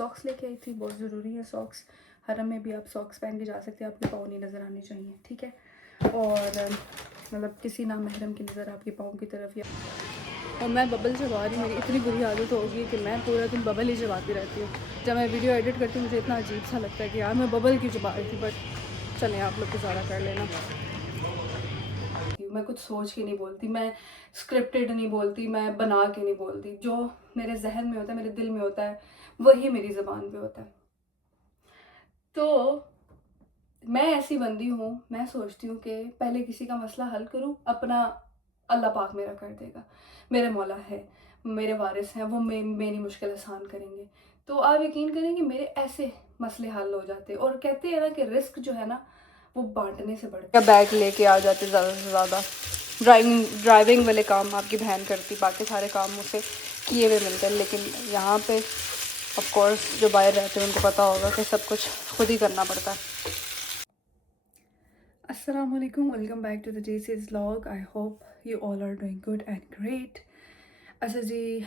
Socks लेके आई थी, बहुत ज़रूरी है सॉक्स। हरम में भी आप सॉक्स पहन के जा सकते हैं, आपके पाँव नहीं नज़र आने चाहिए, ठीक है। और मतलब किसी ना महरम की नज़र आपके पाँव की तरफ या। और मैं बबल चबा रही हूँ, मेरी इतनी बुरी आदत होगी कि मैं पूरा दिन बबल ही चबाती रहती हूँ। जब मैं वीडियो एडिट करती हूँ मुझे इतना अजीब सा लगता है कि यार मैं बबल क्यों चबा रही थी, बट चलें आप लोग गुजारा कर लेना। मैं कुछ सोच के नहीं बोलती, मैं स्क्रिप्टेड नहीं बोलती, मैं बना के नहीं बोलती। जो मेरे जहन में होता है, मेरे दिल में होता है, वही मेरी ज़बान पे होता है। तो मैं ऐसी बंदी हूँ, मैं सोचती हूँ कि पहले किसी का मसला हल करूँ, अपना अल्लाह पाक मेरा कर देगा। मेरे मौला है, मेरे वारिस हैं, वो मेरी मुश्किल आसान करेंगे। तो आप यकीन करें कि मेरे ऐसे मसले हल हो जाते। और कहते हैं ना कि रिस्क जो है ना वो बांटने से बढ़ता है। बैग लेके आ जाते ज़्यादा से ज़्यादा। ड्राइविंग वाले काम आपकी बहन करती, बाकी सारे काम मुझसे किए हुए मिलते हैं। लेकिन यहाँ पे ऑफ कोर्स जो बाहर रहते हैं उनको पता होगा कि सब कुछ खुद ही करना पड़ता है। अस्सलाम वालेकुम, welcome back to the days vlog. I hope you all are doing good and great. अच्छा जी,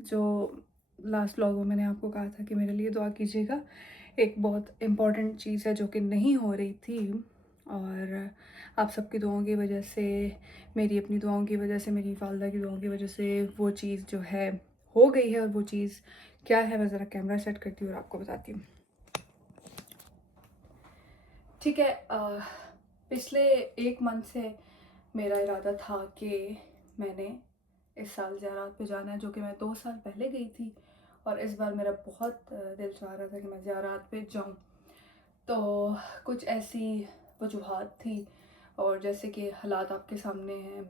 जो लास्ट व्लॉग में मैंने आपको कहा था कि मेरे लिए दुआ कीजिएगा, एक बहुत इम्पॉर्टेंट चीज़ है जो कि नहीं हो रही थी। और आप सबकी दुआओं की वजह से, मेरी अपनी दुआओं की वजह से, मेरी वालदा की दुआओं की वजह से वो चीज़ जो है हो गई है। और वो चीज़ क्या है, मैं ज़रा कैमरा सेट करती हूँ और आपको बताती हूँ, ठीक है। पिछले 1 मंथ से मेरा इरादा था कि मैंने इस साल ज़ियारत पे जाना है, जो कि मैं 2 साल पहले गई थी। और इस बार मेरा बहुत दिल चाह रहा था कि मैं ज़ियारत पे जाऊं। तो कुछ ऐसी वजूहात थी, और जैसे कि हालात आपके सामने हैं,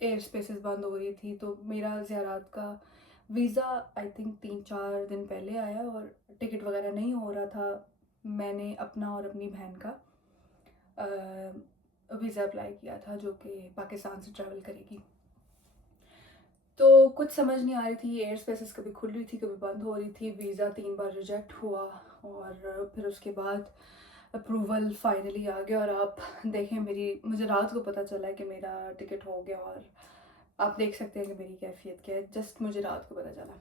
एयर स्पेसेस बंद हो रही थी, तो मेरा ज़ियारत का वीज़ा आई थिंक 3-4 दिन पहले आया और टिकट वगैरह नहीं हो रहा था। मैंने अपना और अपनी बहन का वीज़ा अप्लाई किया था, जो कि पाकिस्तान से ट्रैवल करेगी। तो कुछ समझ नहीं आ रही थी, एयर स्पेसेस कभी खुल रही थी कभी बंद हो रही थी। वीज़ा 3 बार रिजेक्ट हुआ, और फिर उसके बाद अप्रूवल फाइनली आ गया। और आप देखें, मुझे रात को पता चला है कि मेरा टिकट हो गया। और आप देख सकते हैं कि मेरी कैफियत क्या है, जस्ट मुझे रात को पता चला।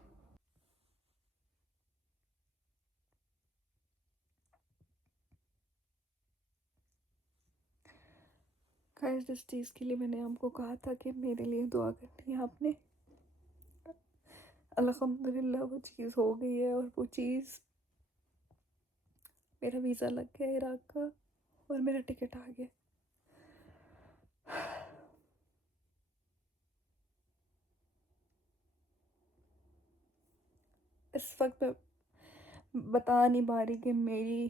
गाइस, जिस चीज़ के लिए मैंने आपको कहा था कि मेरे लिए दुआ करनी है आपने, अल्हम्दुलिल्लाह वो चीज़ हो गई है। और वो चीज़, मेरा वीज़ा लग गया इराक का और मेरा टिकट आ गया। इस वक्त मैं बता नहीं पा रही कि मेरी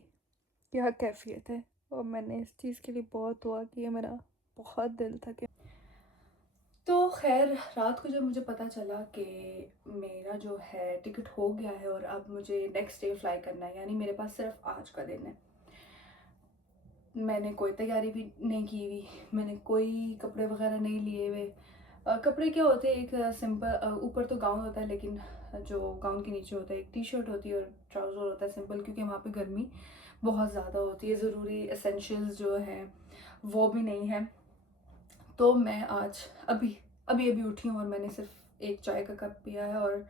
क्या कैफियत है। और मैंने इस चीज़ के लिए बहुत दुआ की है, मेरा बहुत दिल था कि। तो खैर, रात को जब मुझे पता चला कि मेरा जो है टिकट हो गया है और अब मुझे नेक्स्ट डे फ्लाई करना है, यानी मेरे पास सिर्फ आज का दिन है, मैंने कोई तैयारी भी नहीं की हुई, मैंने कोई कपड़े वगैरह नहीं लिए हुए। कपड़े क्या होते हैं, एक सिंपल ऊपर तो गाउन होता है, लेकिन जो गाउन के नीचे होता है एक टी शर्ट होती है और ट्राउज़र होता है सिंपल, क्योंकि वहाँ पे गर्मी बहुत ज़्यादा होती है। ज़रूरी एसेंशियल्स जो हैं वो भी नहीं है। तो मैं आज अभी अभी अभी उठी हूँ और मैंने सिर्फ एक चाय का कप पिया है। और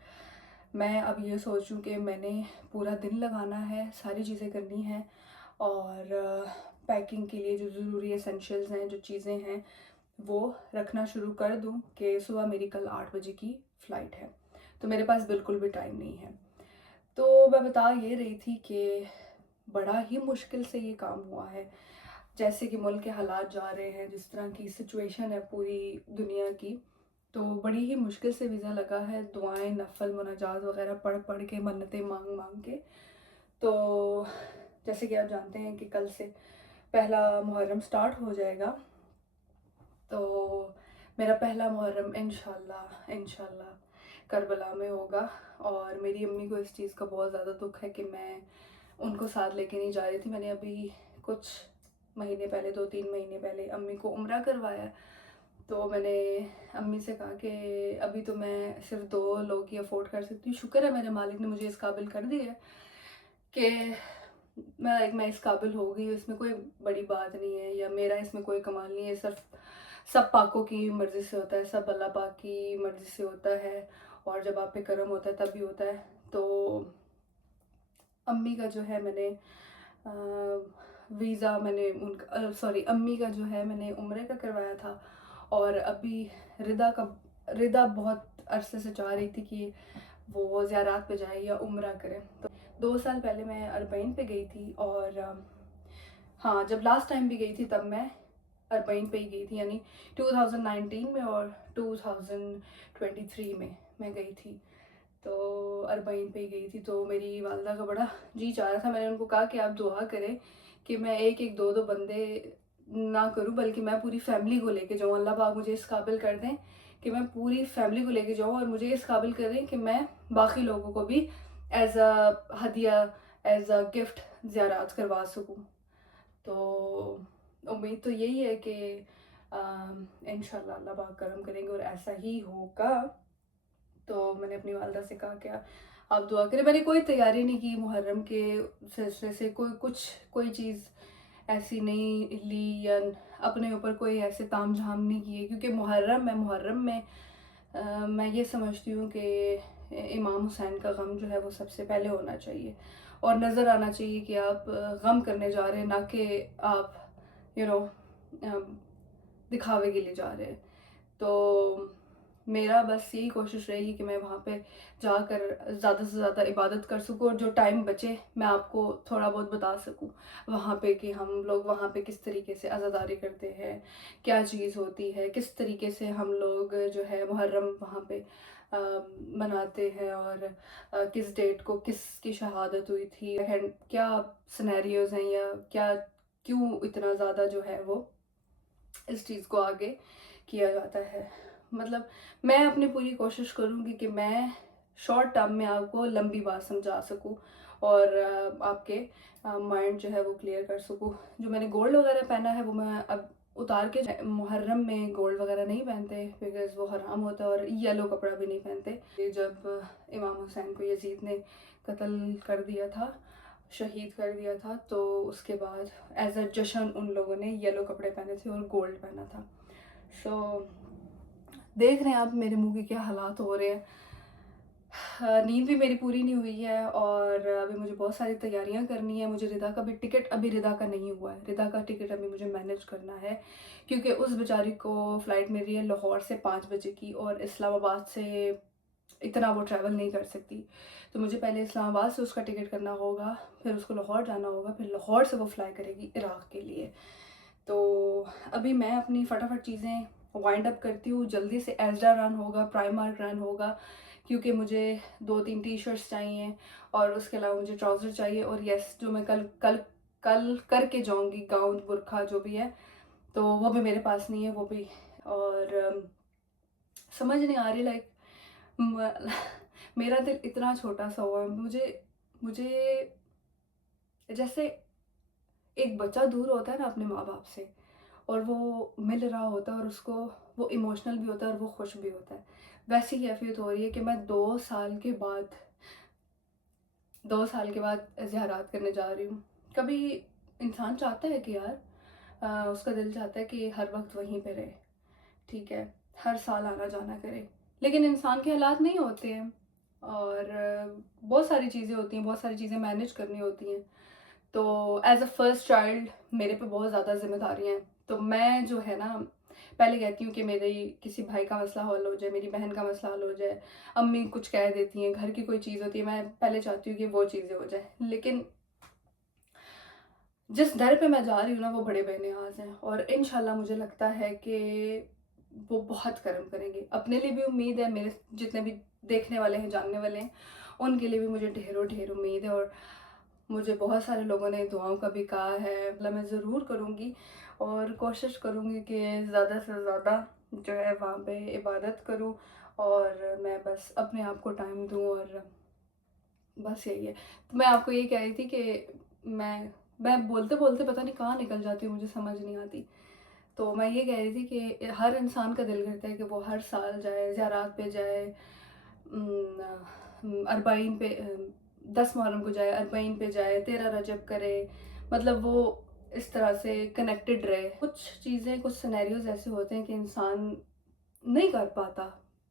मैं अब ये सोच रही हूँ कि मैंने पूरा दिन लगाना है, सारी चीज़ें करनी है। और पैकिंग के लिए जो ज़रूरी एसेंशियल्स हैं, जो चीज़ें हैं, वो रखना शुरू कर दूँ कि सुबह मेरी कल 8 बजे की फ़्लाइट है। तो मेरे पास बिल्कुल भी टाइम नहीं है। तो मैं बता ये रही थी कि बड़ा ही मुश्किल से ये काम हुआ है। जैसे कि मुल्क के हालात जा रहे हैं, जिस तरह की सिचुएशन है पूरी दुनिया की, तो बड़ी ही मुश्किल से वीज़ा लगा है। दुआएं, नफल, मुनाजात वगैरह पढ़ पढ़ के, मन्नतें मांग मांग के। तो जैसे कि आप जानते हैं कि कल से पहला मुहर्रम स्टार्ट हो जाएगा। तो मेरा पहला मुहर्रम इंशाल्लाह इंशाल्लाह करबला में होगा। और मेरी अम्मी को इस चीज़ का बहुत ज़्यादा दुख है कि मैं उनको साथ लेके नहीं जा रही थी। मैंने अभी कुछ महीने पहले, 2-3 महीने पहले अम्मी को उम्रा करवाया। तो मैंने अम्मी से कहा कि अभी तो मैं सिर्फ 2 लोग ही अफोर्ड कर सकती हूँ। शुक्र है मेरे मालिक ने मुझे इस काबिल कर दिया है कि मैं इस काबिल हो गई हूँ। इसमें कोई बड़ी बात नहीं है, या मेरा इसमें कोई कमाल नहीं है। सिर्फ सब पाकों की मर्ज़ी से होता है, सब अल्लाह पाक की मर्ज़ी से होता है। और जब आप पे करम होता है तभी होता है। तो अम्मी का जो है मैंने वीज़ा मैंने उनका सॉरी अम्मी का जो है मैंने उम्रे का करवाया था। और अभी रिदा बहुत अरसे से चाह रही थी कि वो ज़ियारात पे जाए या उम्रा करे। तो 2 साल पहले मैं अरबईन पे गई थी। और हाँ, जब लास्ट टाइम भी गई थी तब मैं अरबईन पे ही गई थी, यानी 2019 में और 2023 में मैं गई थी। तो अरबईन पे ही गई थी। तो मेरी वालदा का बड़ा जी चाह रहा था। मैंने उनको कहा कि आप दुआ करें कि मैं एक एक दो दो बंदे ना करूं, बल्कि मैं पूरी फैमिली को लेके जाऊं। अल्लाह पाक मुझे इस काबिल कर दें कि मैं पूरी फैमिली को लेके जाऊं, और मुझे इस काबिल करें कि मैं बाकी लोगों को भी as a Hadiya, as a gift ज़ियारत करवा सकूं। तो उम्मीद तो यही है कि इंशाल्लाह अल्लाह पाक करम करेंगे और ऐसा ही होगा। तो मैंने अपनी वालदा से कहा कि आप दुआ करें। मैंने कोई तैयारी नहीं की मुहर्रम के सिलसिले से, कोई चीज़ ऐसी नहीं ली, या अपने ऊपर कोई ऐसे ताम झाम नहीं किए, क्योंकि मुहर्रम में मैं ये समझती हूँ कि इमाम हुसैन का गम जो है वो सबसे पहले होना चाहिए, और नज़र आना चाहिए कि आप गम करने जा रहे हैं, ना कि आप यू नो दिखावे के लिए जा रहे हैं। तो मेरा बस यही कोशिश रहेगी कि मैं वहाँ पे जाकर ज़्यादा से ज़्यादा इबादत कर सकूँ, और जो टाइम बचे मैं आपको थोड़ा बहुत बता सकूँ वहाँ पे कि हम लोग वहाँ पे किस तरीके से अज़ादारी करते हैं, क्या चीज़ होती है, किस तरीके से हम लोग जो है मुहर्रम वहाँ पे मनाते हैं, और किस डेट को किसकी शहादत हुई थी, क्या सिनेरियोज हैं, या क्या क्यों इतना ज़्यादा जो है वो इस चीज़ को आगे किया जाता है। मतलब मैं अपनी पूरी कोशिश करूँगी कि मैं शॉर्ट टर्म में आपको लंबी बात समझा सकूँ, और आपके माइंड जो है वो क्लियर कर सकूँ। जो मैंने गोल्ड वगैरह पहना है वो मैं अब उतार के, मुहर्रम में गोल्ड वगैरह नहीं पहनते बिकॉज़ वो हराम होता है, और येलो कपड़ा भी नहीं पहनते। जब इमाम हुसैन को यजीद ने कत्ल कर दिया था, शहीद कर दिया था, तो उसके बाद एज अ जश्न उन लोगों ने येलो कपड़े पहने थे और गोल्ड पहना था। सो देख रहे हैं आप मेरे मुंह के क्या हालात हो रहे हैं। नींद भी मेरी पूरी नहीं हुई है, और अभी मुझे बहुत सारी तैयारियां करनी है। मुझे रिदा का भी टिकट, अभी रिदा का नहीं हुआ है, रिदा का टिकट अभी मुझे मैनेज करना है, क्योंकि उस बेचारी को फ़्लाइट मिल रही है लाहौर से 5 बजे की, और इस्लामाबाद से इतना वो ट्रैवल नहीं कर सकती। तो मुझे पहले इस्लामाबाद से उसका टिकट करना होगा, फिर उसको लाहौर जाना होगा, फिर लाहौर से वो फ्लाई करेगी इराक़ के लिए। तो अभी मैं अपनी फटाफट चीज़ें वाइंड अप करती हूँ, जल्दी से एजरा रन होगा, प्राइमार्क रन होगा, क्योंकि मुझे 2-3 टी शर्ट्स चाहिए, और उसके अलावा मुझे ट्राउज़र चाहिए, और यस जो मैं कल कल कल करके जाऊँगी गाउन बुरखा जो भी है, तो वो भी मेरे पास नहीं है वो भी। और समझ नहीं आ रही, लाइक मेरा दिल इतना छोटा सा हुआ है। मुझे जैसे एक बच्चा दूर होता है ना अपने माँ बाप से, और वो मिल रहा होता है, और उसको वो इमोशनल भी होता है और वो खुश भी होता है, वैसी कैफियत हो रही है कि मैं 2 साल के बाद ज़ियारत करने जा रही हूँ। कभी इंसान चाहता है कि यार उसका दिल चाहता है कि हर वक्त वहीं पे रहे, ठीक है, हर साल आना जाना करे, लेकिन इंसान के हालात नहीं होते हैं, और बहुत सारी चीज़ें होती हैं, बहुत सारी चीज़ें मैनेज करनी होती हैं। तो एज अ फर्स्ट चाइल्ड मेरे पे बहुत ज़्यादा जिम्मेदारियाँ हैं। तो मैं जो है ना पहले कहती हूँ कि मेरे किसी भाई का मसला हल हो जाए, मेरी बहन का मसला हल हो जाए, अम्मी कुछ कह देती हैं, घर की कोई चीज़ होती है, मैं पहले चाहती हूँ कि वो चीज़ें हो जाए, लेकिन जिस दर पे मैं जा रही हूँ ना वो बड़े बेनियाज हैं, और इंशाल्लाह मुझे लगता है कि वो बहुत करम करेंगे। अपने लिए भी उम्मीद है, मेरे जितने भी देखने वाले हैं, जानने वाले हैं, उनके लिए भी मुझे ढेरों ढेर उम्मीद है। और मुझे बहुत सारे लोगों ने दुआओं का भी कहा है, मतलब मैं ज़रूर करूँगी, और कोशिश करूँगी कि ज़्यादा से ज़्यादा जो है वहाँ पे इबादत करूँ, और मैं बस अपने आप को टाइम दूँ, और बस यही है। तो मैं आपको ये कह रही थी कि मैं बोलते बोलते पता नहीं कहाँ निकल जाती हूँ, मुझे समझ नहीं आती। तो मैं ये कह रही थी कि हर इंसान का दिल करता है कि वो हर साल जाए, ज़ियारत पे जाए, अरबाईन पे 10 मुहर्रम को जाए, अरबाईन पे जाए, 13 रजब करे, मतलब वो इस तरह से कनेक्टेड रहे। कुछ चीज़ें, कुछ सिनेरियोज ऐसे होते हैं कि इंसान नहीं कर पाता,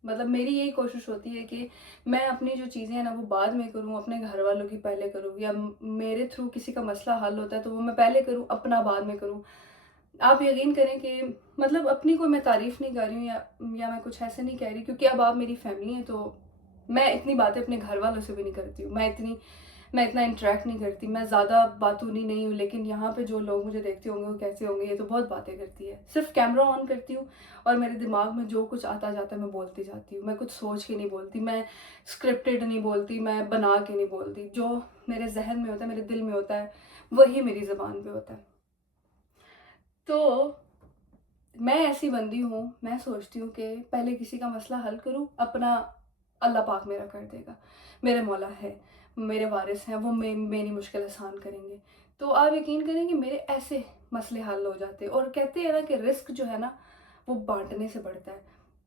मतलब मेरी यही कोशिश होती है कि मैं अपनी जो चीज़ें हैं ना वो बाद में करूँ, अपने घर वालों की पहले करूँ, या मेरे थ्रू किसी का मसला हल होता है तो वो मैं पहले करूँ, अपना बाद में करूँ। आप यकीन करें कि मतलब अपनी कोई मैं तारीफ़ नहीं कर रही हूँ, या मैं कुछ ऐसे नहीं कह रही, क्योंकि अब आप मेरी फैमिली हैं, तो मैं इतनी बातें अपने घर वालों से भी नहीं करती हूँ। मैं इतना इंटरेक्ट नहीं करती, मैं ज़्यादा बातूनी नहीं हूँ, लेकिन यहाँ पे जो लोग मुझे देखते होंगे वो कैसे होंगे, ये तो बहुत बातें करती है। सिर्फ कैमरा ऑन करती हूँ और मेरे दिमाग में जो कुछ आता जाता है मैं बोलती जाती हूँ। मैं कुछ सोच के नहीं बोलती, मैं स्क्रिप्टेड नहीं बोलती, मैं बना के नहीं बोलती। जो मेरे जहन में होता है, मेरे दिल में होता है, वही मेरी ज़बान पे होता है। तो मैं ऐसी बंदी हूँ, मैं सोचती हूँ कि पहले किसी का मसला हल करूँ, अपना अल्लाह पाक मेरा कर देगा। मेरे मौला है, मेरे वारिस हैं, वो मेरी मुश्किल आसान करेंगे। तो आप यकीन करें कि मेरे ऐसे मसले हल हो जाते हैं। और कहते हैं ना कि रिस्क जो है ना वो बांटने से बढ़ता है,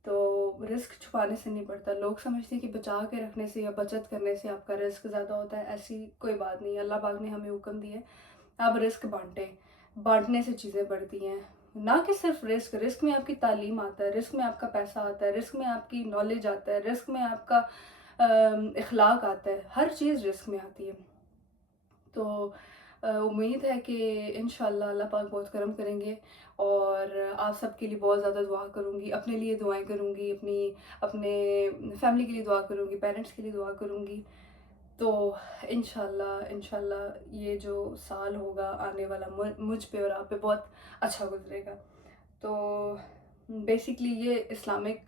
तो रिस्क छुपाने से नहीं बढ़ता। लोग समझते हैं कि बचा के रखने से या बचत करने से आपका रिस्क ज़्यादा होता है, ऐसी कोई बात नहीं है। अल्लाह पाक ने हमें हुक्म दिया है आप रिस्क बांटें, बांटने से चीज़ें बढ़ती हैं। ना कि सिर्फ रिस्क, रिस्क में आपकी तालीम आता है, रिस्क में आपका पैसा आता है, रिस्क में आपकी नॉलेज आता है, रिस्क में आपका इखलाक आता है, हर चीज़ रिस्क में आती है। तो उम्मीद है कि इंशाल्लाह अल्लाह पाक बहुत करम करेंगे, और आप सबके लिए बहुत ज़्यादा दुआ करूँगी, अपने लिए दुआएं करूँगी, अपने फैमिली के लिए दुआ करूँगी, पेरेंट्स के लिए दुआ करूँगी। तो इंशाल्लाह ये जो साल होगा आने वाला मुझ पे और आप पे बहुत अच्छा गुजरेगा। तो बेसिकली ये इस्लामिक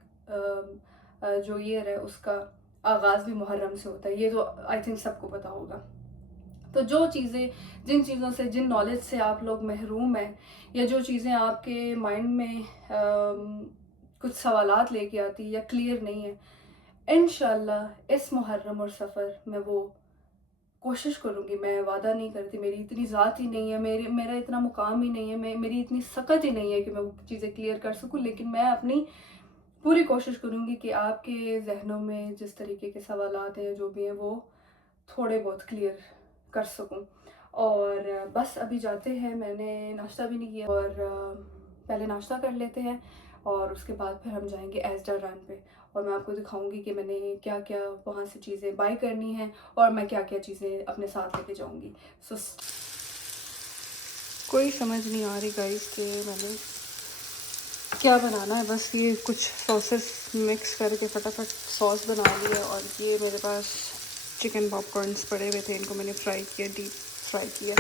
जो ईयर है उसका आगाज़ भी मुहर्रम से होता है, ये तो आई थिंक सबको पता होगा। तो जो चीज़ें, जिन चीज़ों से, जिन नॉलेज से आप लोग महरूम हैं, या जो चीज़ें आपके माइंड में कुछ सवालात लेके आती या क्लियर नहीं है, इंशाल्लाह इस मुहर्रम और सफ़र में वो कोशिश करूँगी। मैं वादा नहीं करती, मेरी इतनी ज़ात ही नहीं है, मेरा इतना मुकाम ही नहीं है, मेरी इतनी सकत ही नहीं है कि मैं वो चीज़ें क्लियर कर सकूँ, लेकिन मैं अपनी पूरी कोशिश करूँगी कि आपके जहनों में जिस तरीके के सवालात हैं, जो भी हैं, वो थोड़े बहुत क्लियर कर सकूँ। और बस अभी जाते हैं, मैंने नाश्ता भी नहीं किया, और पहले नाश्ता कर लेते हैं और उसके बाद फिर हम जाएंगे एज़डा रन पे, और मैं आपको दिखाऊंगी कि मैंने क्या क्या वहाँ से चीज़ें बाय करनी है और मैं क्या क्या चीज़ें अपने साथ लेके जाऊंगी। सो कोई समझ नहीं आ रही गाइस कि मैंने क्या बनाना है। बस ये कुछ सॉसेस मिक्स करके फटाफट सॉस बना लिया, और ये मेरे पास चिकन पॉपकॉर्नस पड़े हुए थे, इनको मैंने फ्राई किया, डीप फ्राई किया,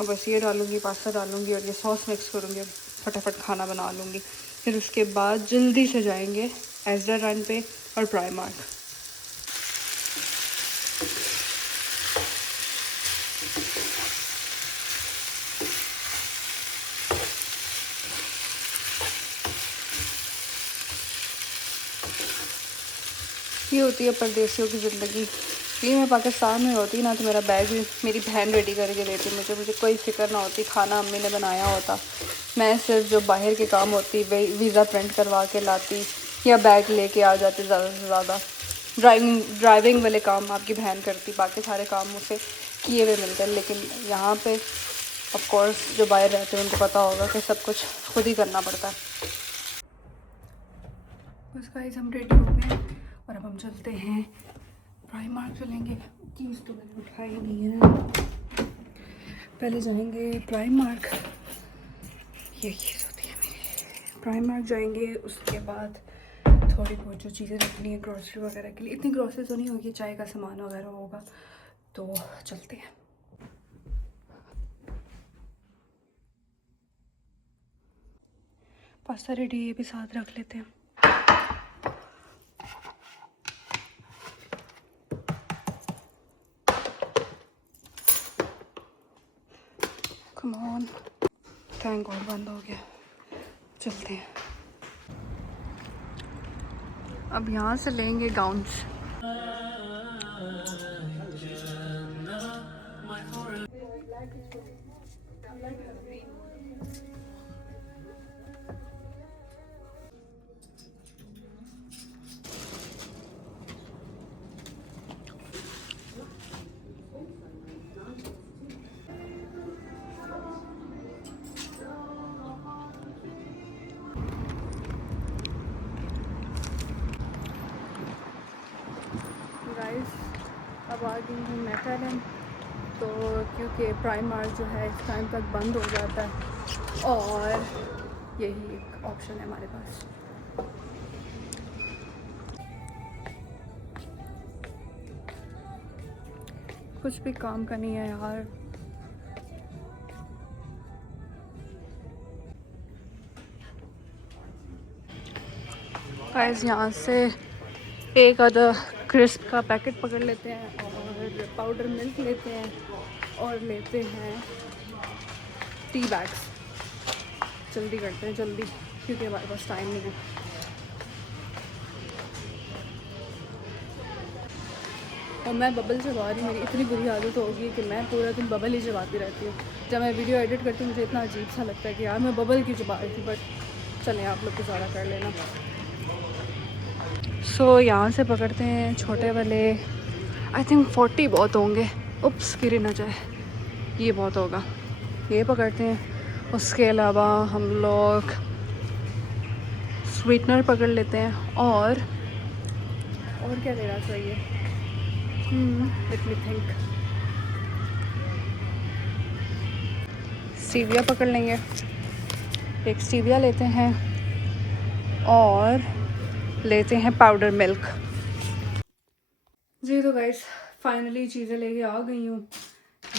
और बस ये डालूँगी, पास्ता डालूँगी और ये सॉस मिक्स करूँगी, फटाफट खाना बना लूँगी। फिर उसके बाद जल्दी से जाएंगे एज़डा रन पे और प्राइमार्क। ये होती है परदेसियों की ज़िंदगी। ये मैं पाकिस्तान में होती ना तो मेरा बैग भी मेरी बहन रेडी करके देती, मुझे कोई फ़िक्र ना होती, खाना अम्मी ने बनाया होता। मैं सिर्फ जो बाहर के काम होती वीज़ा प्रिंट करवा के लाती या बैग लेके आ जाती ज़्यादा से ज़्यादा। ड्राइविंग वाले काम आपकी बहन करती, बाकी सारे काम मुझसे किए हुए मिलते हैं। लेकिन यहाँ पे ऑफ कोर्स जो बाहर रहते हैं उनको पता होगा कि सब कुछ खुद ही करना पड़ता है। बस गाइस हम रेडी हो गए और अब हम चलते हैं प्राइमार्क चलेंगे। चीज़ तो मैंने उठाई नहीं है, पहले जाएंगे प्राइमार्क। ये चीज़ होती है मेरी, प्राइमार्क जाएंगे, उसके बाद थोड़ी बहुत जो चीज़ें रखनी है ग्रॉसरी वगैरह के लिए, इतनी ग्रॉसरी तो नहीं होगी, चाय का सामान वगैरह होगा, तो चलते हैं। पास्ता रेडी, ये भी साथ रख लेते हैं। कम ऑन, थैंक गॉड बंद हो गया। चलते हैं, अब यहाँ से लेंगे गाउन्स। अब आ गई हूँ मैकलैंड, तो क्योंकि प्राइमार्क जो है इस टाइम तक बंद हो जाता है और यही एक ऑप्शन है हमारे पास। कुछ भी काम का नहीं है यार। गाइस यहाँ से एक आधा क्रिस्प का पैकेट पकड़ लेते हैं और पाउडर मिल्क लेते हैं और लेते हैं टी बैग्स। जल्दी करते हैं जल्दी, क्योंकि हमारे पास टाइम नहीं है। और मैं बबल चबा रही हूँ, मेरी इतनी बुरी आदत होगी कि मैं पूरा दिन बबल ही चबाती रहती हूँ। जब मैं वीडियो एडिट करती हूँ मुझे इतना अजीब सा लगता है कि यार मैं बबल क्यों चबा रही थी, बट चलें आप लोग गुजारा कर लेना। सो यहाँ से पकड़ते हैं छोटे वाले, आई थिंक 40 बहुत होंगे। उप्स गिर ना जाए, ये बहुत होगा, ये पकड़ते हैं। उसके अलावा हम लोग स्वीटनर पकड़ लेते हैं और क्या लेना चाहिए, लेट मी थिंक। स्टीविया पकड़ लेंगे, एक स्टीविया लेते हैं और लेते हैं पाउडर मिल्क। जी तो गाइस फाइनली चीज़ें लेके आ गई हूँ।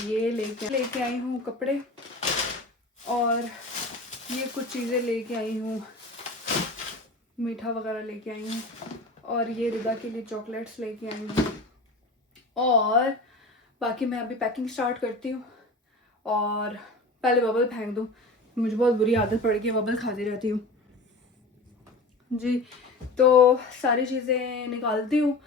ये लेके आई हूँ कपड़े, और ये कुछ चीज़ें लेके आई हूँ, मीठा वगैरह लेके आई हूँ, और ये रिदा के लिए चॉकलेट्स लेके आई हूँ। और बाकी मैं अभी पैकिंग स्टार्ट करती हूँ और पहले बबल फेंक दूँ, मुझे बहुत बुरी आदत पड़ गई है, बबल खाती रहती हूँ जी। तो सारी चीज़ें निकालती हूँ,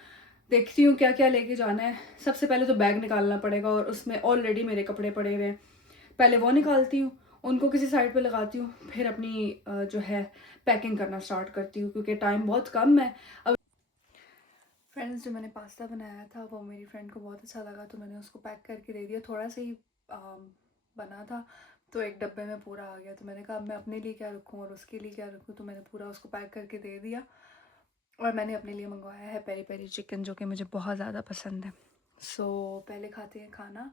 देखती हूँ क्या क्या लेके जाना है। सबसे पहले तो बैग निकालना पड़ेगा और उसमें ऑलरेडी मेरे कपड़े पड़े हुए हैं, पहले वो निकालती हूँ, उनको किसी साइड पे लगाती हूँ, फिर अपनी जो है पैकिंग करना स्टार्ट करती हूँ क्योंकि टाइम बहुत कम है। अब फ्रेंड्स, जो मैंने पास्ता बनाया था वो मेरी फ्रेंड को बहुत अच्छा लगा, तो मैंने उसको पैक करके दे दिया। थोड़ा सा ही बना था तो एक डब्बे में पूरा आ गया, तो मैंने कहा अब मैं अपने लिए क्या रखूँ और उसके लिए क्या रखूँ, तो मैंने पूरा उसको पैक करके दे दिया। और मैंने अपने लिए मंगवाया है पेरी पेरी चिकन, जो कि मुझे बहुत ज़्यादा पसंद है। सो पहले खाते हैं खाना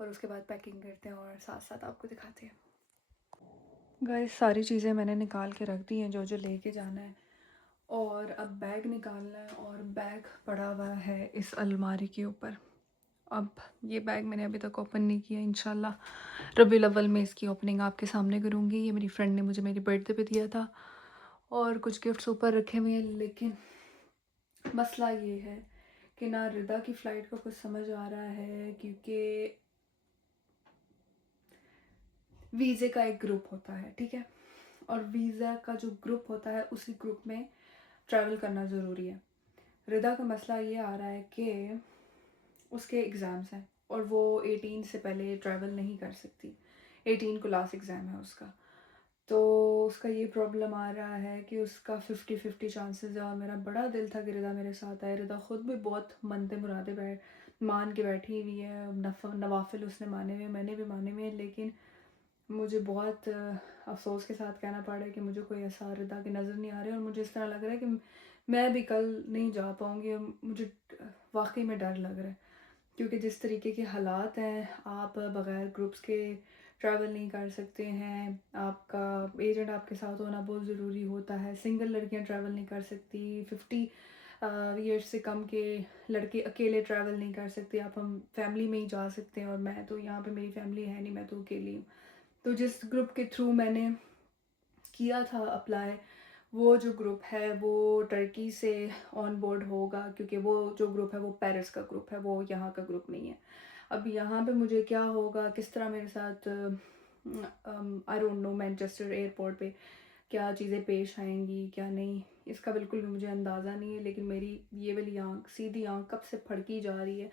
और उसके बाद पैकिंग करते हैं और साथ साथ आपको दिखाते हैं। गाइस सारी चीज़ें मैंने निकाल के रख दी हैं जो जो लेके जाना है, और अब बैग निकालना है, और बैग पड़ा हुआ है इस अलमारी के ऊपर। अब ये बैग मैंने अभी तक ओपन नहीं किया, इंशाल्लाह रबीउल अव्वल में इसकी ओपनिंग आपके सामने करूँगी। ये मेरी फ्रेंड ने मुझे मेरी बर्थडे पे दिया था, और कुछ गिफ्ट्स ऊपर रखे हुए हैं, लेकिन मसला ये है कि ना रिदा की फ़्लाइट को कुछ समझ आ रहा है, क्योंकि वीज़े का एक ग्रुप होता है, ठीक है, और वीज़ा का जो ग्रुप होता है उसी ग्रुप में ट्रैवल करना ज़रूरी है। रिदा का मसला ये आ रहा है कि उसके एग्ज़ाम्स हैं और वो 18 से पहले ट्रैवल नहीं कर सकती। 18 को लास्ट एग्ज़ाम है उसका, तो उसका ये प्रॉब्लम आ रहा है कि उसका 50-50 चांसेस है। और मेरा बड़ा दिल था कि रिदा मेरे साथ आए। रिदा ख़ुद भी बहुत मनते मुरादे मान के बैठी हुई है, नवाफिल उसने माने हुए, मैंने भी माने हुए, लेकिन मुझे बहुत अफसोस के साथ कहना पड़ रहा है कि मुझे कोई आसार रिदा के नज़र नहीं आ रहे, और मुझे इस तरह लग रहा है कि मैं भी कल नहीं जा पाऊँगी। मुझे वाकई में डर लग रहा है, क्योंकि जिस तरीके के हालात हैं, आप बग़ैर ग्रुप्स के ट्रैवल नहीं कर सकते हैं, आपका एजेंट आपके साथ होना बहुत ज़रूरी होता है, सिंगल लड़कियां ट्रैवल नहीं कर सकती, 50 ईयर्स से कम के लड़के अकेले ट्रैवल नहीं कर सकते, आप हम फैमिली में ही जा सकते हैं, और मैं तो यहाँ पे मेरी फैमिली है नहीं, मैं तो अकेली हूँ। तो जिस ग्रुप के थ्रू मैंने किया था अप्लाई, वो जो ग्रुप है वो टर्की से ऑन बोर्ड होगा, क्योंकि वो जो ग्रुप है वो पेरिस का ग्रुप है, वो यहाँ का ग्रुप नहीं है। अब यहाँ पे मुझे क्या होगा, किस तरह मेरे साथ I don't know, Manchester airport पे क्या चीज़ें पेश आएंगी क्या नहीं, इसका बिल्कुल भी मुझे अंदाज़ा नहीं है। लेकिन मेरी ये वाली आँख, सीधी आँख कब से फड़की जा रही है।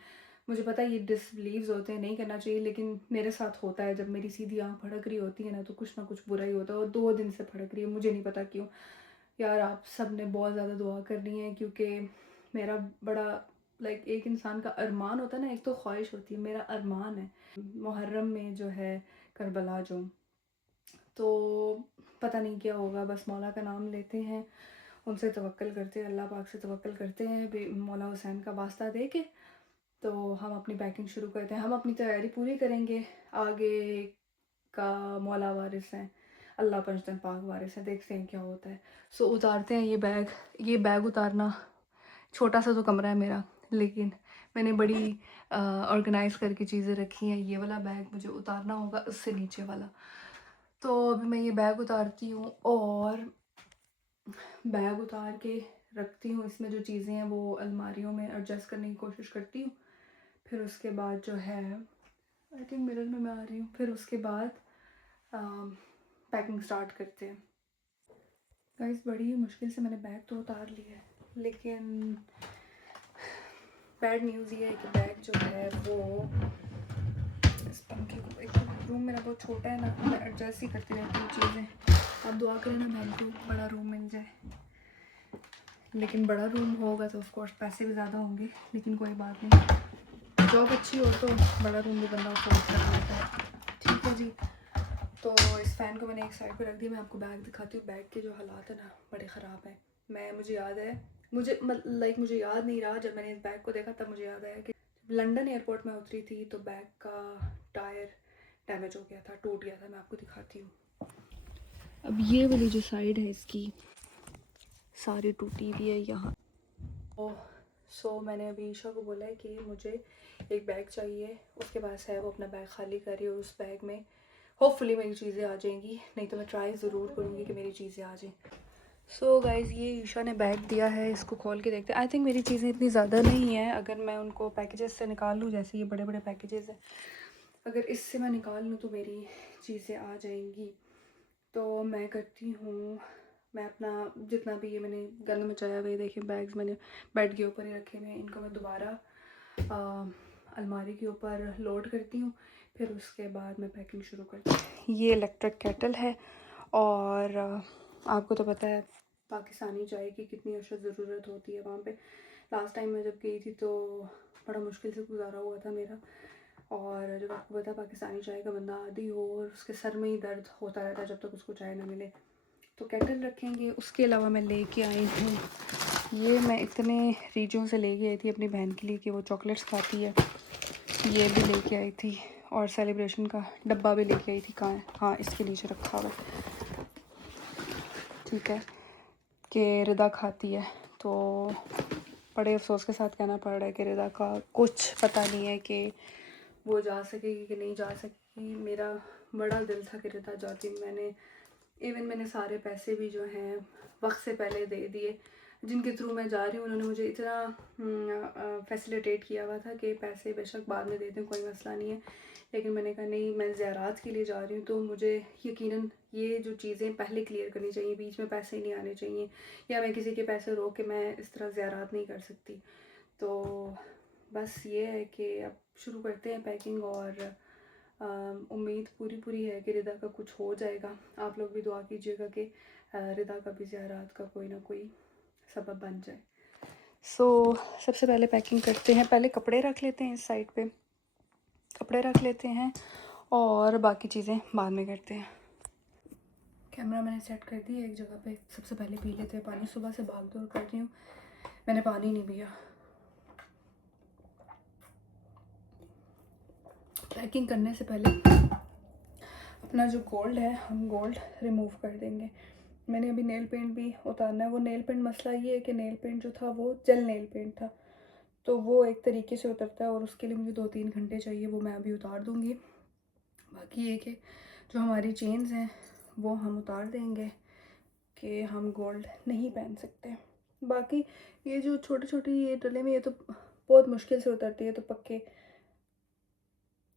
मुझे पता है ये डिसबिलीव्स होते हैं, नहीं करना चाहिए, लेकिन मेरे साथ होता है। जब मेरी सीधी आँख फड़क रही होती है ना, तो कुछ ना कुछ बुरा ही होता है, और 2 दिन से फड़क रही है, मुझे नहीं पता क्यों। यार आप सब ने बहुत ज़्यादा दुआ करनी है, क्योंकि मेरा बड़ा एक इंसान का अरमान होता है ना, एक तो ख्वाहिश होती है, मेरा अरमान है मुहर्रम में जो है करबला जो, तो पता नहीं क्या होगा। बस मौला का नाम लेते हैं, उनसे तवक्ल करते हैं, अल्लाह पाक से तवक्ल करते हैं, मौला हुसैन का वास्ता दे के, तो हम अपनी पैकिंग शुरू करते हैं। हम अपनी तैयारी पूरी करेंगे, आगे का मौला वारिस हैं, अल्लाह पंचतन पाक वारिस हैं, देखते हैं क्या होता है। सो उतारते हैं ये बैग। ये बैग उतारना, छोटा सा तो कमरा है मेरा, लेकिन मैंने बड़ी ऑर्गेनाइज करके चीज़ें रखी हैं। ये वाला बैग मुझे उतारना होगा, उससे नीचे वाला। तो अभी मैं ये बैग उतारती हूँ और बैग उतार के रखती हूँ। इसमें जो चीज़ें हैं वो अलमारियों में एडजस्ट करने की कोशिश करती हूँ। फिर उसके बाद जो है, आई थिंक मिरर में मैं आ रही हूँ। फिर उसके बाद पैकिंग स्टार्ट करते हैं। गाइस बड़ी ही मुश्किल से मैंने बैग तो उतार लिया है, लेकिन बैड न्यूज़ ये है कि बैग जो है वो, इस पंखे को, एक रूम मेरा बहुत छोटा है ना, मैं एडजस्ट ही करती रहती हूँ चीज़ें। आप दुआ करें ना बहन को बड़ा रूम मिल जाए, लेकिन बड़ा रूम होगा तो ऑफकोर्स पैसे भी ज़्यादा होंगे, लेकिन कोई बात नहीं, जॉब अच्छी हो तो बड़ा रूम भी बंदा अफोर्ड कर लेता है। ठीक है जी। तो इस फ़ैन को मैंने एक साइड पे रख दिया। मैं आपको बैग दिखाती हूँ। बैग के जो हालात है ना, बड़े ख़राब हैं। मुझे याद है, मुझे याद नहीं रहा, जब मैंने इस बैग को देखा तब मुझे याद आया कि लंदन एयरपोर्ट में उतरी थी तो बैग का टायर डैमेज हो गया था, टूट गया था। मैं आपको दिखाती हूँ। अब ये वाली जो साइड है इसकी सारी टूटी हुई है यहाँ। सो मैंने अभी ईशा को बोला है कि मुझे एक बैग चाहिए। उसके पास है, वो अपना बैग खाली कर रही है और उस बैग में होपफुली मेरी चीज़ें आ जाएंगी, नहीं तो मैं ट्राई ज़रूर करूँगी कि मेरी चीज़ें आ जाएं। सो गाइज़ ये ईशा ने बैग दिया है, इसको खोल के देखते हैं। आई थिंक मेरी चीज़ें इतनी ज़्यादा नहीं हैं, अगर मैं उनको पैकेजेस से निकाल लूँ, जैसे ये बड़े बड़े पैकेजेस हैं, अगर इससे मैं निकाल लूँ तो मेरी चीज़ें आ जाएंगी। तो मैं करती हूँ, मैं अपना जितना भी ये मैंने गंद मचाया हुआ है, देखिए बैग्स मैंने बेड के ऊपर ही रखे हुए हैं, इनको मैं दोबारा अलमारी के ऊपर लोड करती हूँ। फिर उसके बाद मैं पैकिंग शुरू करती हूँ। ये इलेक्ट्रिक केटल है और आपको तो पता है पाकिस्तानी चाय की कितनी अशद ज़रूरत होती है वहाँ पे। लास्ट टाइम मैं जब गई थी तो बड़ा मुश्किल से गुजारा हुआ था मेरा। और जब आपको पता पाकिस्तानी चाय का बंदा आदी हो और उसके सर में ही दर्द होता रहता है जब तक उसको चाय ना मिले, तो केटल रखेंगे। उसके अलावा मैं लेके आई हूँ, ये मैं इतने रीजों से लेके आई थी अपनी बहन के लिए कि वो चॉकलेट्स खाती है, ये भी लेके आई थी। और सेलिब्रेशन का डब्बा भी लेके आई थी। कहाँ है? हाँ, इसके नीचे रखा हुआ है। ठीक है, कि रिदा खाती है, तो बड़े अफसोस के साथ कहना पड़ रहा है कि रिदा का कुछ पता नहीं है कि वो जा सकेगी कि नहीं जा सकेगी। मेरा बड़ा दिल था कि रिदा जाती। मैंने सारे पैसे भी जो हैं वक्त से पहले दे दिए। जिनके थ्रू मैं जा रही हूँ उन्होंने मुझे इतना फैसिलिटेट किया हुआ था कि पैसे बेशक बाद में दे दें, कोई मसला नहीं है, लेकिन मैंने कहा नहीं, मैं ज़ियारात के लिए जा रही हूँ तो मुझे यकीनन ये जो चीज़ें पहले क्लियर करनी चाहिए, बीच में पैसे नहीं आने चाहिए, या मैं किसी के पैसे रोक के मैं इस तरह ज़ियारात नहीं कर सकती। तो बस ये है कि अब शुरू करते हैं पैकिंग, और उम्मीद पूरी है कि रिदा का कुछ हो जाएगा। आप लोग भी दुआ कीजिएगा कि रिदा का भी ज़ियारात का कोई ना कोई सबब बन जाए। सबसे पहले पैकिंग करते हैं। पहले कपड़े रख लेते हैं, इस साइड पे कपड़े रख लेते हैं और बाकी चीज़ें बाद में करते हैं। कैमरा मैंने सेट कर दिया एक जगह पे। सबसे पहले पी लेते हैं पानी। सुबह से भाग दौड़ कर रही हूँ, मैंने पानी नहीं पिया। पैकिंग करने से पहले अपना जो गोल्ड है, हम गोल्ड रिमूव कर देंगे। मैंने अभी नेल पेंट भी उतारना है। वो नेल पेंट, मसला ये है कि नेल पेंट जो था वो जेल नेल पेंट था, तो वो एक तरीके से उतरता है और उसके लिए मुझे 2-3 घंटे चाहिए। वो मैं अभी उतार दूँगी। बाकी ये कि जो हमारी चेन्स हैं वो हम उतार देंगे कि हम गोल्ड नहीं पहन सकते। बाकी ये जो छोटी छोटी ये डले में, ये तो बहुत मुश्किल से उतरती है, तो पक्के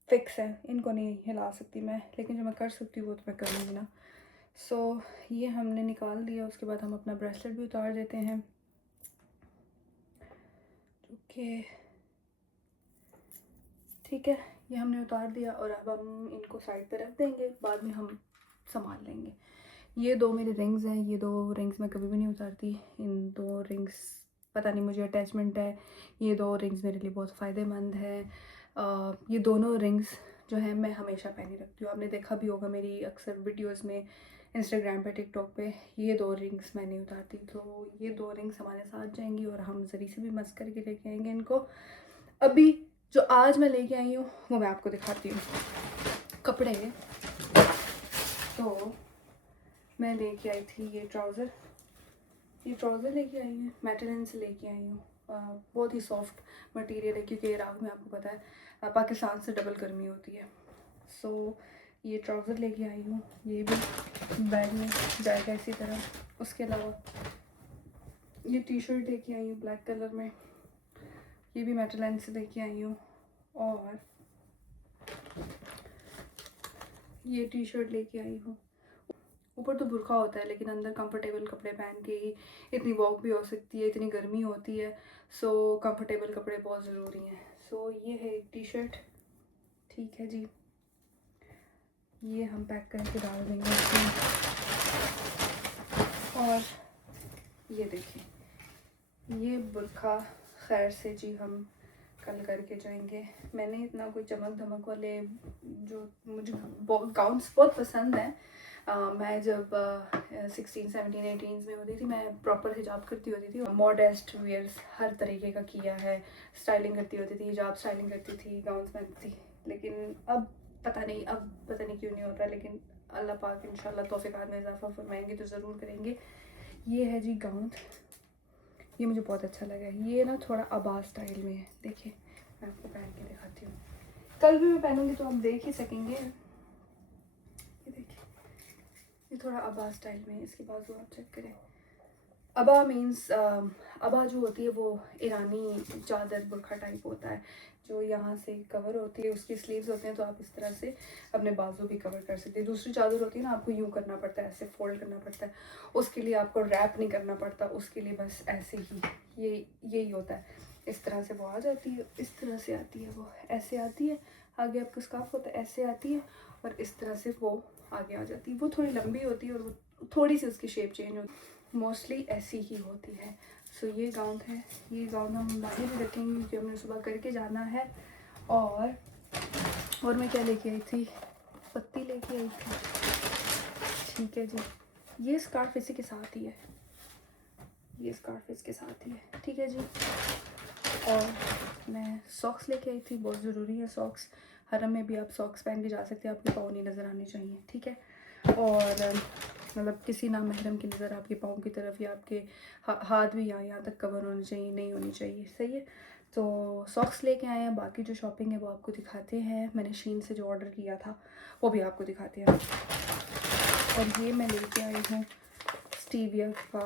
फिक्स है, इनको नहीं हिला सकती मैं, लेकिन जो मैं कर सकती हूँ वो तो मैं करूँगी ना। ये हमने निकाल दिया। उसके बाद हम अपना ब्रेसलेट भी उतार देते हैं। ओके, ठीक है, ये हमने उतार दिया और अब हम इनको साइड पे रख देंगे, बाद में हम संभाल लेंगे। ये 2 मेरे रिंग्स हैं। ये 2 रिंग्स मैं कभी भी नहीं उतारती। इन 2 रिंग्स पता नहीं मुझे अटैचमेंट है। ये 2 रिंग्स मेरे लिए बहुत फ़ायदेमंद है। ये दोनों रिंग्स जो हैं मैं हमेशा पहनी रखती हूँ। आपने देखा भी होगा मेरी अक्सर वीडियोस में, इंस्टाग्राम पे, टिकटॉक पे, ये 2 रिंग्स मैं नहीं उतारती। तो ये 2 रिंग्स हमारे साथ जाएंगी और हम ज़री से भी मस करके लेके आएंगे इनको। अभी जो आज मैं लेके आई हूँ वो मैं आपको दिखाती हूँ। कपड़े तो मैं लेके आई थी ये ट्राउज़र लेके आई हूँ, मेटलिन से लेके आई हूँ। बहुत ही सॉफ्ट मटेरियल है, क्योंकि इराक़ में आपको पता है पाकिस्तान से डबल गर्मी होती है। सो ये ट्राउज़र लेके आई हूँ, ये भी बैग में जाएगा इसी तरह। उसके अलावा ये टी शर्ट लेके आई हूँ ब्लैक कलर में, ये भी मेटलिन से लेके आई हूँ। और ये टी शर्ट लेके आई हूँ। ऊपर तो बुरखा होता है, लेकिन अंदर कंफर्टेबल कपड़े पहन के ही इतनी वॉक भी हो सकती है, इतनी गर्मी होती है। सो कंफर्टेबल कपड़े बहुत ज़रूरी हैं। सो ये है एक टी शर्ट, ठीक है जी। ये हम पैक करके डाल देंगे इसमें। और ये देखिए, ये बुरखा खैर से जी हम कल करके जाएंगे। मैंने इतना कोई चमक धमक वाले, जो मुझे गाउन्स बहुत पसंद हैं। मैं जब 16, 17, 18 में होती थी, मैं प्रॉपर हिजाब करती होती थी। मॉडेस्ट वेयर्स हर तरीके का किया है, स्टाइलिंग करती होती थी, हिजाब स्टाइलिंग करती थी, गाउन्स पहनती थी। लेकिन अब पता नहीं क्यों नहीं होता। लेकिन अल्लाह पाक इंशाल्लाह तौफीकात में इजाफा फरमाएंगे तो ज़रूर करेंगे। ये है जी गाउन, ये मुझे बहुत अच्छा लगा है। ये ना थोड़ा अब्बास स्टाइल में है, देखिए मैं आपको पहन के दिखाती हूँ। कल भी मैं पहनूंगी तो आप देख ही सकेंगे। ये देखिए, ये थोड़ा अब्बास स्टाइल में है। इसके बाजू आप चेक करें। अबा मीन्स अबा जो होती है वो ईरानी चादर बुरखा टाइप होता है, जो यहाँ से कवर होती है, उसकी स्लीव्स होते हैं, तो आप इस तरह से अपने बाजू भी कवर कर सकते हैं। दूसरी चादर होती है ना, आपको यूँ करना पड़ता है, ऐसे फोल्ड करना पड़ता है। उसके लिए आपको रैप नहीं करना पड़ता, उसके लिए बस ऐसे ही यही होता है। इस तरह से वो आ जाती है, इस तरह से आती है, वो ऐसे आती है। आगे आपका स्कार्फ होता है, ऐसे आती है, और इस तरह से वो आगे आ जाती है। वो थोड़ी लंबी होती है और वो थोड़ी सी उसकी शेप चेंज होती है, मोस्टली ऐसी ही होती है। सो ये गाउन है, ये गाउन हम बाहर भी रखेंगे क्योंकि हमने सुबह करके जाना है। और मैं क्या लेके आई थी, पत्ती लेके आई थी, ठीक है जी। ये स्कार्फ इसी के साथ ही है, ये स्कार्फ इसके साथ ही है, ठीक है जी। और मैं सॉक्स लेके आई थी, बहुत ज़रूरी है सॉक्स। हरम में भी आप सॉक्स पहन के जा सकते हैं, आपके पाँव नहीं नज़र आने चाहिए, ठीक है। और मतलब किसी ना महरम की नज़र आपके पाँव की तरफ या आपके हाथ भी यहाँ तक कवर होने चाहिए, नहीं होनी चाहिए, सही है। तो सॉक्स लेके आए हैं। बाकी जो शॉपिंग है वो आपको दिखाते हैं। मैंने शीन से जो ऑर्डर किया था वो भी आपको दिखाते हैं। और ये मैं लेके आई हूँ स्टीविया का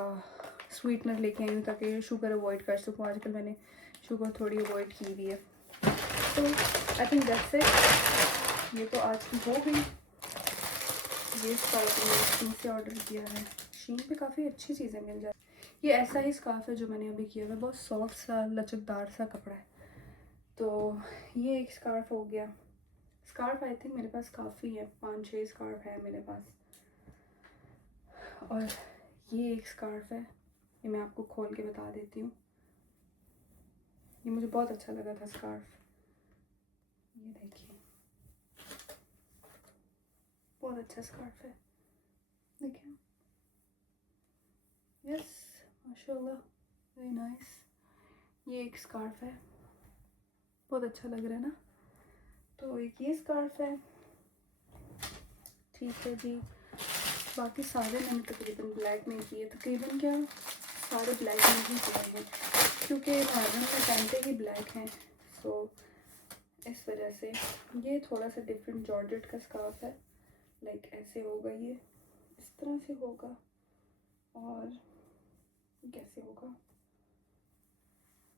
स्वीटनर लेके आई हूँ, ताकि शुगर अवॉइड कर सकूँ। आजकल मैंने शुगर थोड़ी अवॉइड की हुई है। तो आई थिंक दैट्स इट। ये तो आज की हो गई। ये स्कार्फ मैंने शीन से ऑर्डर किया है। शीन पे काफ़ी अच्छी चीज़ें मिल जाती हैं। ये ऐसा ही स्कार्फ है जो मैंने अभी किया है, बहुत सॉफ्ट सा लचकदार सा कपड़ा है। तो ये एक स्कार्फ हो गया। स्कार्फ आई थिंक मेरे पास काफ़ी है, 5-6 स्कार्फ है मेरे पास। और ये एक स्कार्फ है, ये मैं आपको खोल के बता देती हूँ। ये मुझे बहुत अच्छा लगा था स्कार्फ, ये देखिए बहुत अच्छा स्कार्फ है, देखिए। यस, माशाल्लाह, वेरी नाइस। ये एक स्कार्फ है, बहुत अच्छा लग रहा है ना। तो एक ये स्कार्फ है, ठीक है जी। बाकी सारे मैंने तकरीबन ब्लैक में किए, तकरीबन क्या सारे ब्लैक में ही किए हैं, क्योंकि मुहर्रम में पहनते ही ब्लैक हैं। सो इस वजह से ये थोड़ा सा डिफरेंट जॉर्जेट का स्कार्फ है। लाइक ऐसे होगा, ये इस तरह से होगा, और कैसे होगा,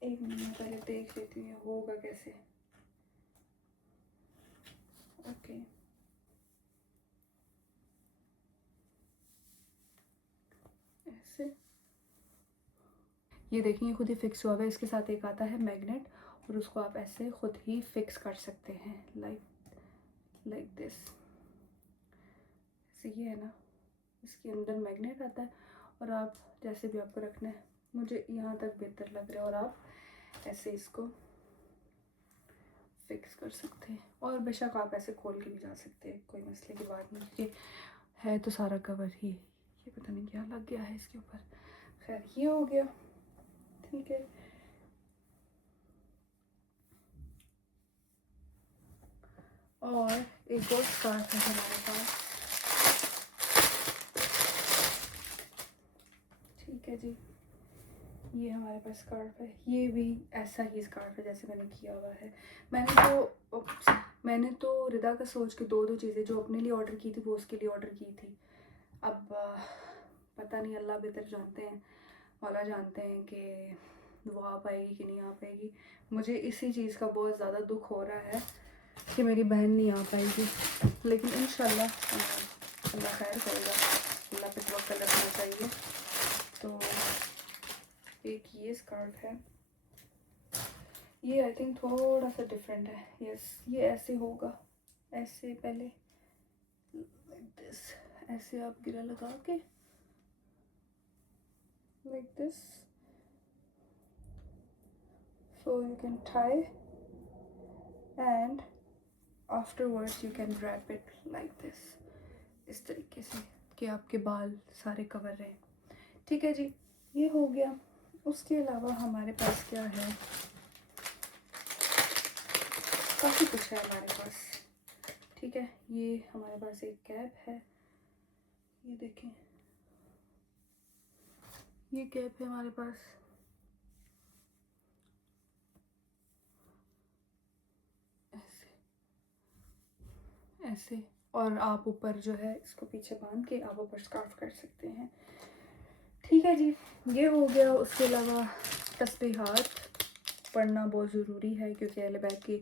एक मिनट में पहले देख लेती हूँ ये होगा कैसे। ओके, ऐसे ये देखिए खुद ही फिक्स हुआ है। इसके साथ एक आता है मैग्नेट, और उसको आप ऐसे खुद ही फिक्स कर सकते हैं, लाइक दिस। ये है ना, इसके अंदर मैग्नेट आता है, और आप जैसे भी आपको रखना है, मुझे यहाँ तक बेहतर लग रहा है, और आप ऐसे इसको फिक्स कर सकते हैं। और बेशक आप ऐसे खोल के भी जा सकते हैं, कोई मसले की बात नहीं, क्योंकि है तो सारा कवर ही। ये पता नहीं क्या लग गया है इसके ऊपर। खैर ये हो गया, ठीक है। और एक और स्कार्फ है हमारे पास। ठीक है जी, ये हमारे पास स्कार्फ है। ये भी ऐसा ही स्कार्फ है जैसे मैंने किया हुआ है। मैंने तो रिदा का सोच के दो चीज़ें जो अपने लिए ऑर्डर की थी वो उसके लिए ऑर्डर की थी। अब पता नहीं, अल्लाह बेहतर जानते हैं, मौला जानते हैं कि वो आ पाएगी कि नहीं आ पाएगी। मुझे इसी चीज़ का बहुत ज़्यादा दुख हो रहा है कि मेरी बहन नहीं आ पाएगी, लेकिन इंशाल्लाह अल्लाह खैर करेगा, अल्लाह पे तवक्कल रखना चाहिए। तो एक ये स्कार्फ है, ये आई थिंक थोड़ा सा डिफरेंट है। यस, ये ऐसे होगा, ऐसे पहले लाइक दिस, ऐसे आप गिरा लगा के like this, so you can tie and afterwards you can wrap it like this, इस तरीके से कि आपके बाल सारे कवर रहें। ठीक है जी, ये हो गया। उसके अलावा हमारे पास क्या है, काफ़ी कुछ है हमारे पास। ठीक है, ये हमारे पास एक कैप है, ये देखें, ये कैप है हमारे पास। ऐसे, और आप ऊपर जो है इसको पीछे बांध के आप ऊपर स्कार्फ कर सकते हैं। ठीक है जी, ये हो गया। उसके अलावा तस्बीहात पढ़ना बहुत ज़रूरी है, क्योंकि अहले बैत की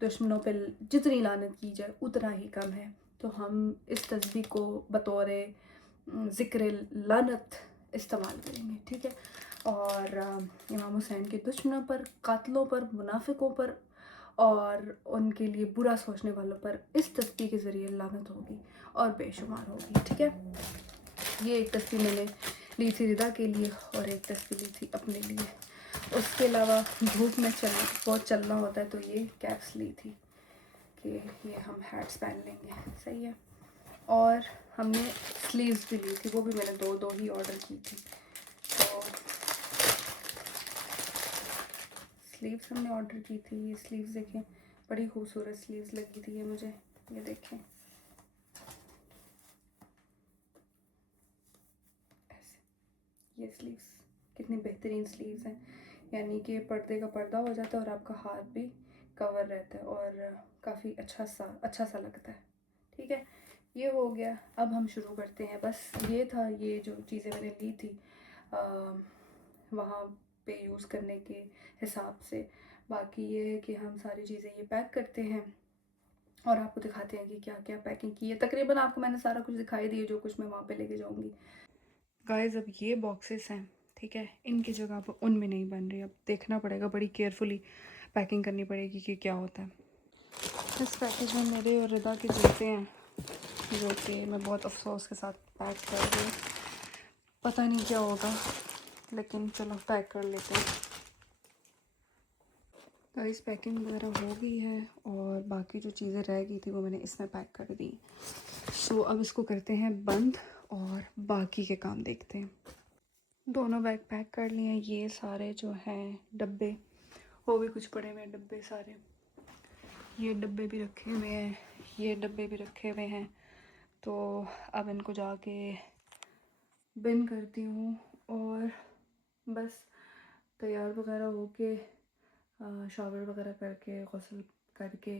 दुश्मनों पे जितनी लानत की जाए उतना ही कम है। तो हम इस तस्बीह को बतौर ज़िक्र लानत इस्तेमाल करेंगे। ठीक है, और इमाम हुसैन के दुश्मनों पर, कातलों पर, मुनाफिकों पर और उनके लिए बुरा सोचने वालों पर इस तस्बीह के ज़रिए लानत होगी और बेशुमार होगी। ठीक है, ये एक तस्बीह मैंने ली थी रिदा के लिए और एक तस्बीह ली थी अपने लिए। उसके अलावा धूप में बहुत चलना होता है, तो ये कैप्स ली थी कि ये हम हैट्स पहन लेंगे। सही है, और हमने स्लीव्स भी ली थी, वो भी मैंने दो ही ऑर्डर की थी। तो स्लीव्स हमने ऑर्डर की थी। ये स्लीव्स देखें, बड़ी खूबसूरत स्लीव्स लगी थी ये मुझे। ये देखें, ऐसे ये स्लीव्स कितनी बेहतरीन स्लीव्स हैं, यानी कि पर्दे का पर्दा हो जाता है और आपका हाथ भी कवर रहता है और काफ़ी अच्छा सा लगता है। ठीक है, ये हो गया। अब हम शुरू करते हैं। बस ये था, ये जो चीज़ें मैंने ली थी वहाँ पे यूज़ करने के हिसाब से। बाकी ये है कि हम सारी चीज़ें ये पैक करते हैं और आपको दिखाते हैं कि क्या क्या पैकिंग की है। तकरीबन आपको मैंने सारा कुछ दिखाई दिया जो कुछ मैं वहाँ पे लेके जाऊँगी। गाइस, अब ये बॉक्सेस हैं, ठीक है, इनकी जगह अब उनमें नहीं बन रही। अब देखना पड़ेगा, बड़ी केयरफुली पैकिंग करनी पड़ेगी कि क्या होता है। इस पैकेज में मेरे और रिदा के जूते हैं, जो कि मैं बहुत अफसोस के साथ पैक कर रही हूँ। पता नहीं क्या होगा, लेकिन चलो पैक कर लेते हैं। गाइस, पैकिंग वगैरह हो गई है और बाकी जो चीज़ें रह गई थी वो मैंने इसमें पैक कर दी। सो अब इसको करते हैं बंद और बाकी के काम देखते हैं। दोनों बैग पैक कर लिए हैं। ये सारे जो हैं डब्बे, वो भी कुछ पड़े हुए हैं डब्बे सारे। ये डब्बे भी रखे हुए हैं, ये डब्बे भी रखे हुए हैं। तो अब इनको जाके बिन करती हूँ और बस तैयार वगैरह होके शावर वगैरह करके गुस्ल करके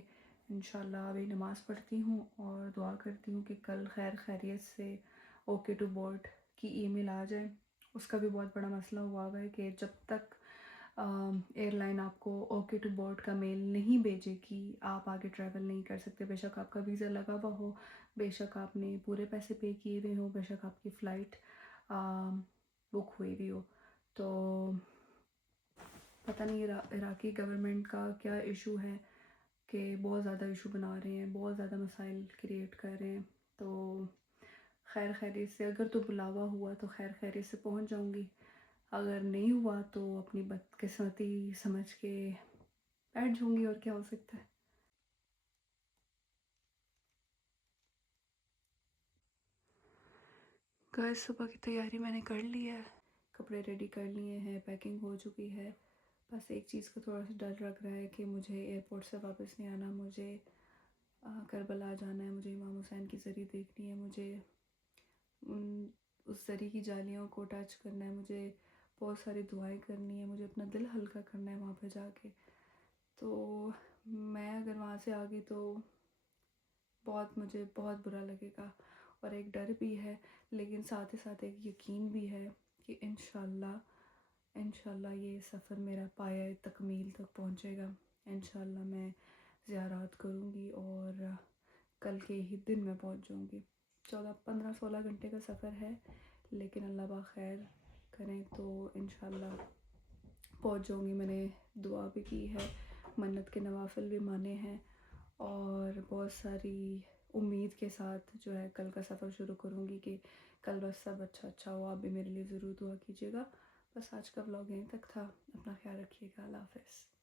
इंशाल्लाह अभी नमाज़ पढ़ती हूँ और दुआ करती हूँ कि कल खैर खैरियत से ओके टू बोर्ड की ईमेल आ जाए। उसका भी बहुत बड़ा मसला हुआ है कि जब तक एयरलाइन आपको ओके टू बोर्ड का मेल नहीं भेजेगी आप आगे ट्रैवल नहीं कर सकते। बेशक आपका वीज़ा लगा हुआ हो, बेशक आपने पूरे पैसे पे किए हुए हो, बेशक आपकी फ़्लाइट बुक हुई हुई हो। तो पता नहीं इराकी गवर्नमेंट का क्या इशू है कि बहुत ज़्यादा इशू बना रहे हैं, बहुत ज़्यादा मसाइल क्रिएट कर रहे हैं। तो खैर खैरियत से, अगर तो बुलावा हुआ तो खैर खैरियत से पहुंच जाऊंगी, अगर नहीं हुआ तो अपनी बदकिस्मती समझ के बैठ जाऊंगी, और क्या हो सकता है। गाइस, सुबह की तैयारी मैंने कर ली है, कपड़े रेडी कर लिए हैं, पैकिंग हो चुकी है। बस एक चीज़ का थोड़ा सा डर लग रहा है कि मुझे एयरपोर्ट से वापस नहीं आना, मुझे करबला जाना है, मुझे इमाम हुसैन की ज़री देखनी है, मुझे उस ज़री की जालियों को टच करना है, मुझे बहुत सारी दुआएं करनी है, मुझे अपना दिल हल्का करना है वहाँ पे जाके। तो मैं अगर वहाँ से आ गई तो मुझे बहुत बुरा लगेगा, और एक डर भी है, लेकिन साथ ही साथ एक यकीन भी है कि इंशाल्लाह ये सफ़र मेरा पाया तकमील तक पहुँचेगा। इंशाल्लाह मैं ज़ियारत करूँगी और कल के ही दिन में पहुँच जाऊँगी। 15-16 घंटे का सफ़र है, लेकिन अल्लाह पाक खैर करें तो इंशाल्लाह पहुँच जाऊँगी। मैंने दुआ भी की है, मन्नत के नवाफिल भी माने हैं, और बहुत सारी उम्मीद के साथ जो है कल का सफ़र शुरू करूँगी कि कल बस सब अच्छा हो। आप भी मेरे लिए ज़रूर दुआ कीजिएगा। बस आज का व्लॉग यहीं तक था। अपना ख्याल रखिएगा। अल्लाह हाफ़िज़।